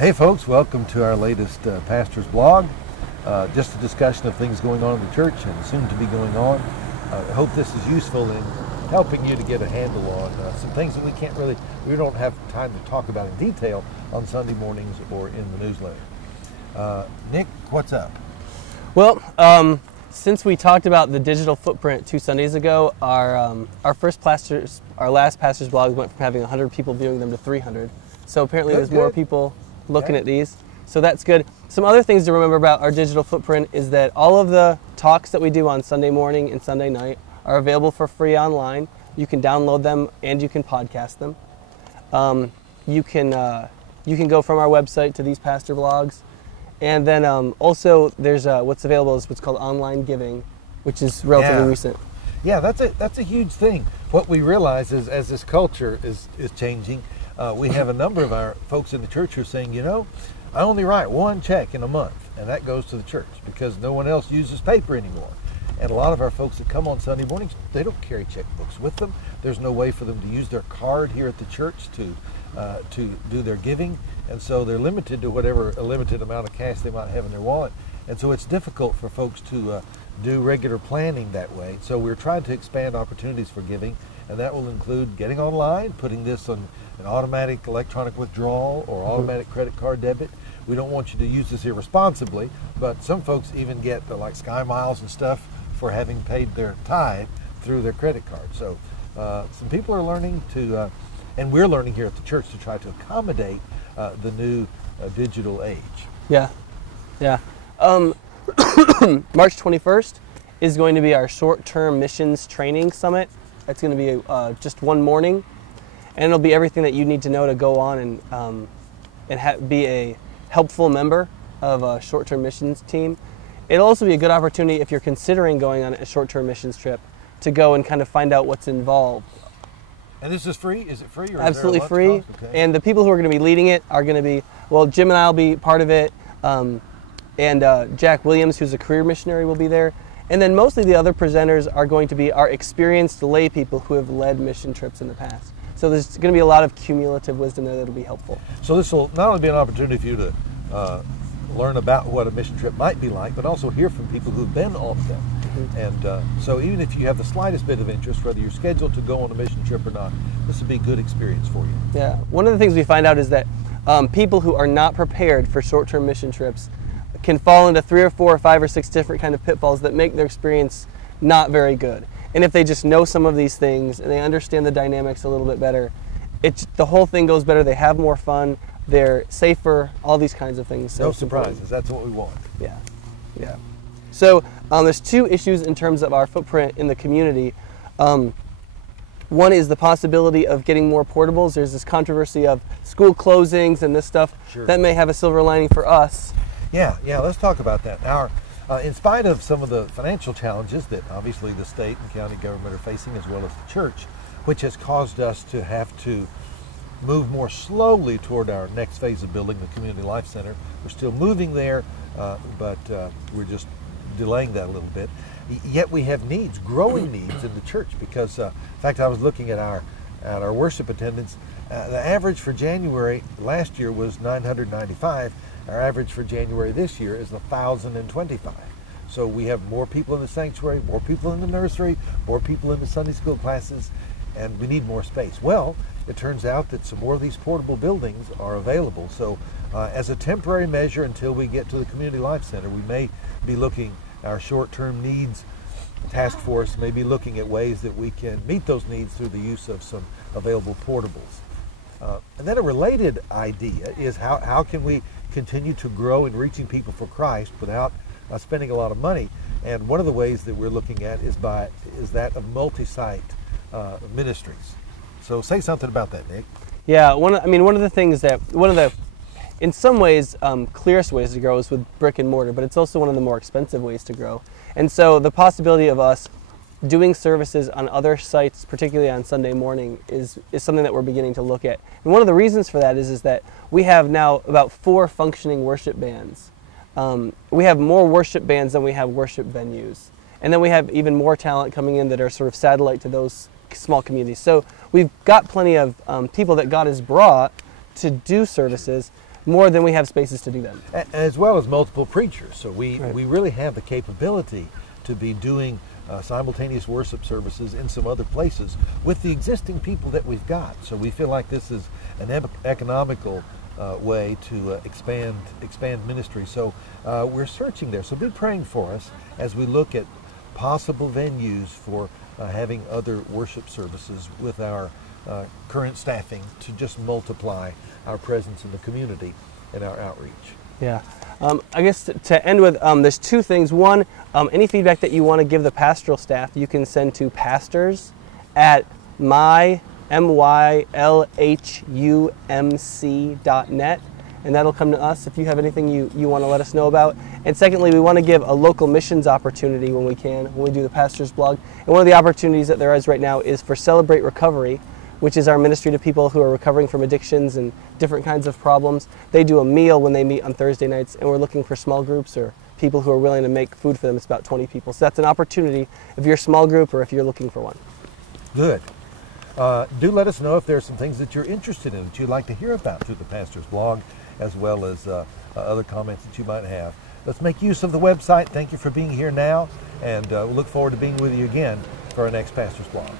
Hey folks, welcome to our latest pastor's blog. Just a discussion of things going on in the church and soon to be going on. I hope this is useful in helping you to get a handle on some things that we don't have time to talk about in detail on Sunday mornings or in the newsletter. Nick, what's up? Well, since we talked about the digital footprint 2 Sundays ago, our last pastor's blog went from having 100 people viewing them to 300. So apparently there's more people looking at these. So that's good. Some other things to remember about our digital footprint is that all of the talks that we do on Sunday morning and Sunday night are available for free online. You can download them and you can podcast them. You can go from our website to these pastor blogs. And then also there's what's available is what's called online giving, which is relatively recent. Yeah, that's a huge thing. What we realize is as this culture is changing, we have a number of our folks in the church who are saying, I only write one check in a month, and that goes to the church because no one else uses paper anymore. And a lot of our folks that come on Sunday mornings, they don't carry checkbooks with them. There's no way for them to use their card here at the church to do their giving, and so they're limited to whatever a limited amount of cash they might have in their wallet. And so it's difficult for folks to do regular planning that way. So we're trying to expand opportunities for giving, and that will include getting online, putting this on an automatic electronic withdrawal or automatic credit card debit. We don't want you to use this irresponsibly, but some folks even get like Sky Miles and stuff for having paid their tithe through their credit card. So some people are learning to, and we're learning here at the church to try to accommodate the new digital age. Yeah. March 21st is going to be our short-term missions training summit. That's going to be just one morning, and it'll be everything that you need to know to go on and be a helpful member of a short-term missions team. It'll also be a good opportunity if you're considering going on a short-term missions trip to go and kind of find out what's involved. And this is free? Is it free? Or absolutely is there a lunch cost? Free. Okay. And the people who are going to be leading it are going to be, Jim and I will be part of it, and Jack Williams, who's a career missionary, will be there. And then mostly the other presenters are going to be our experienced lay people who have led mission trips in the past. So there's going to be a lot of cumulative wisdom there that will be helpful. So this will not only be an opportunity for you to learn about what a mission trip might be like, but also hear from people who've been on them. Mm-hmm. And so even if you have the slightest bit of interest, whether you're scheduled to go on a mission trip or not, this will be a good experience for you. Yeah. One of the things we find out is that people who are not prepared for short-term mission trips can fall into 3 or 4 or 5 or 6 different kind of pitfalls that make their experience not very good. And if they just know some of these things and they understand the dynamics a little bit better, the whole thing goes better. They have more fun. They're safer. All these kinds of things. So no surprises. That's what we want. Yeah. So there's 2 issues in terms of our footprint in the community. One is the possibility of getting more portables. There's this controversy of school closings and this stuff. Sure. That may have a silver lining for us. Yeah, let's talk about that. Now, in spite of some of the financial challenges that obviously the state and county government are facing, as well as the church, which has caused us to have to move more slowly toward our next phase of building, the Community Life Center. We're still moving there, but we're just delaying that a little bit. Yet we have needs, growing needs in the church, because, in fact, I was looking at our worship attendance. The average for January last year was 995. Our average for January this year is 1,025. So we have more people in the sanctuary, more people in the nursery, more people in the Sunday school classes, and we need more space. Well, it turns out that some more of these portable buildings are available. So as a temporary measure until we get to the Community Life Center, we may be looking, our short-term needs task force may be looking at ways that we can meet those needs through the use of some available portables. And then a related idea is how can we continue to grow in reaching people for Christ without spending a lot of money. And one of the ways that we're looking at is that of multi-site ministries. So say something about that, Nick. Yeah, one of the in some ways clearest ways to grow is with brick and mortar, but it's also one of the more expensive ways to grow. And so the possibility of us doing services on other sites, particularly on Sunday morning, is something that we're beginning to look at. And one of the reasons for that is that we have now about 4 functioning worship bands. We have more worship bands than we have worship venues. And then we have even more talent coming in that are sort of satellite to those small communities. So we've got plenty of people that God has brought to do services, more than we have spaces to do that. As well as multiple preachers. So we Right. really have the capability to be doing simultaneous worship services in some other places with the existing people that we've got. So we feel like this is an economical way to expand ministry. So we're searching there. So be praying for us as we look at possible venues for having other worship services with our current staffing to just multiply our presence in the community and our outreach. Yeah. I guess to end with, there's two things. One, any feedback that you want to give the pastoral staff, you can send to pastors@mylhumc.net, and that'll come to us if you have anything you want to let us know about. And secondly, we want to give a local missions opportunity when we can, when we do the pastor's blog. And one of the opportunities that there is right now is for Celebrate Recovery, which is our ministry to people who are recovering from addictions and different kinds of problems. They do a meal when they meet on Thursday nights, and we're looking for small groups or people who are willing to make food for them. It's about 20 people. So that's an opportunity if you're a small group or if you're looking for one. Good. Do let us know if there are some things that you're interested in, that you'd like to hear about through the pastor's blog, as well as other comments that you might have. Let's make use of the website. Thank you for being here now, and we'll look forward to being with you again for our next pastor's blog.